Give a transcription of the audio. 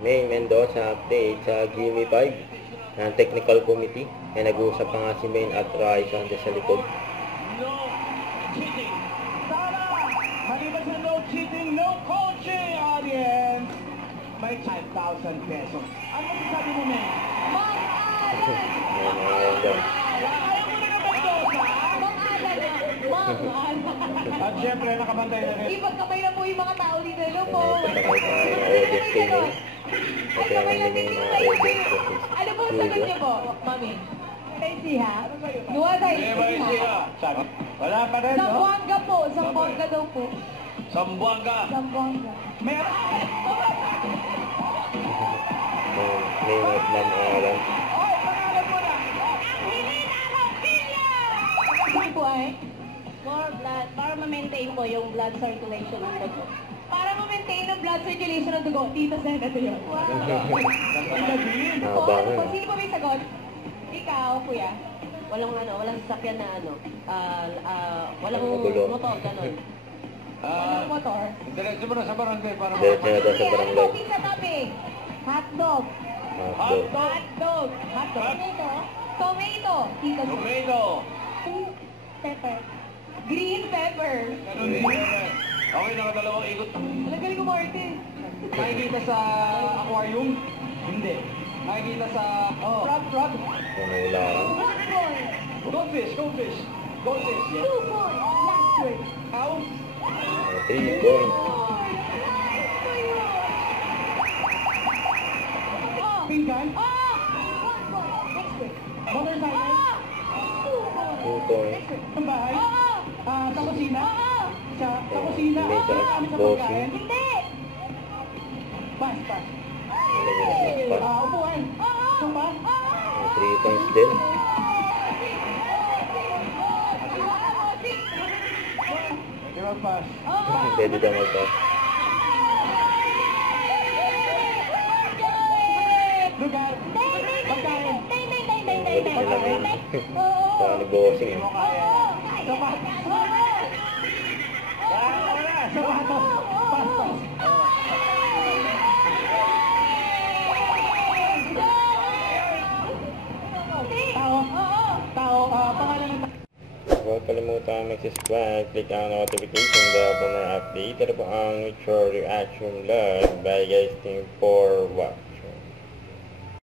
May Mendoza update sa GV5 ng Technical Committee. Nag-uusap pa nga si Main at Raisa sa likod. No cheating. Tara! Maliban sa no cheating, no coaching, audience! May 5,000 pesos. Ano sasabi mo, May? Ayaw mo na ng Mendoza? At syempre, nakabantay na rin. Ipagkamay na po yung mga tao dito. Hello po. Ipagkamay pa nga yung audience kayo ngayon. Kasi naman yung mga audience ko. Ano po ang sagot niyo po, Mami? Siha? Nuwag ay Siha. Sabi, wala pa rin, no? Zamboanga po. Zamboanga daw po. Sambuanga. Zamboanga. Meron. May nagmamahalan. Oh, pangalan mo na. Ano po ay? More blood, para ma-maintain po yung blood circulation ng dugo. Para ma-maintain ang blood circulation ng dugo. Tito Senato yun. Wow. Haba nga. Sino po may sagot? Ikaw, kuya. Walang sasakyan na walang Magulo. motor, ganun. Walang motor. Diretso mo na sa barangay para Diretso na daw sa Ano barangay. po sa tabi? Hotdog. Hotdog. Hotdog. Hotdog. Tomato. Tito Senato. Tomato. Pepper. Green pepper. Ganun din yun. Okay, nakadalawang ikot. Alam galing ko, Martin. Nakikita sa aquarium? Hindi. Nakikita sa frog. Wala ka. Goldfish. Goldfish, yes. 2 points. Last word. Cow? 3 points. Pinggan? 1 point. Next word. Motorcycle? 2 points. 2 points. Ang bahay? Sa kusina? Sa kusina? Hindi, sa Kami sa bossing. pagkain? Hindi. Pass. Wala nyo na pa. Upuan? Sopa? 3 points din. Pwede mag-pass. Pwede daw magpa. Lugar? Pagkain? Pwede ka namin. Baka ni bossing. Hindi mo kaya. Sapatos? Wala. Sapatos. Pass. Tao, pangalan ng Huwag kalimutan mag-subscribe, click ang notification bell for more update. Ito po ang Mature Reaction Live by guys team for what?